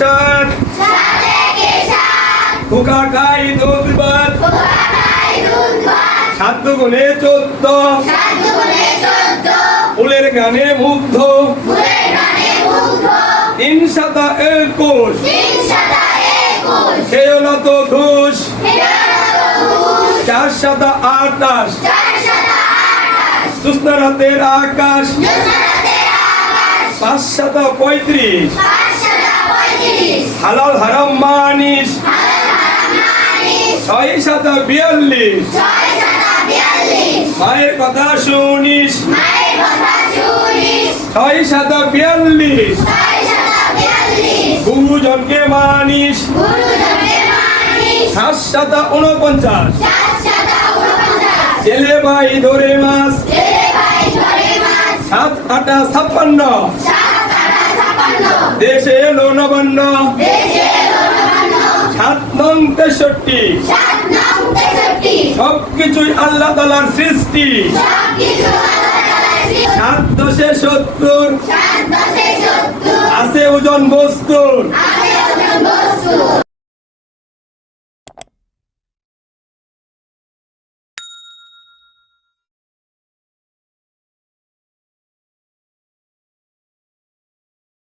সাত খোকা খাই দুধ ভাত 7 দুগুণে 14 ফুলের গানে মুগ্ধ 3 সাতা 21 খেয়ে না তো ঘুষ 4 সাতা 28 জ্যোৎস্না রাতের আকাশ 5 সাতা 35 হালাল হারাম মানিস 6 সাতা 42 মায়ের কথা শুনিস 6 সাতা 42 গুরুজনকে মানিস 7 সাতা 49 ছেলে ভাই ধরে মাছ 7 8 56 দেশে এলো নবান্ন 7 নং 63 সবকিছুই আল্লাহ তাআলার সৃষ্টি 7 10 70 আছে ওজন বস্তুর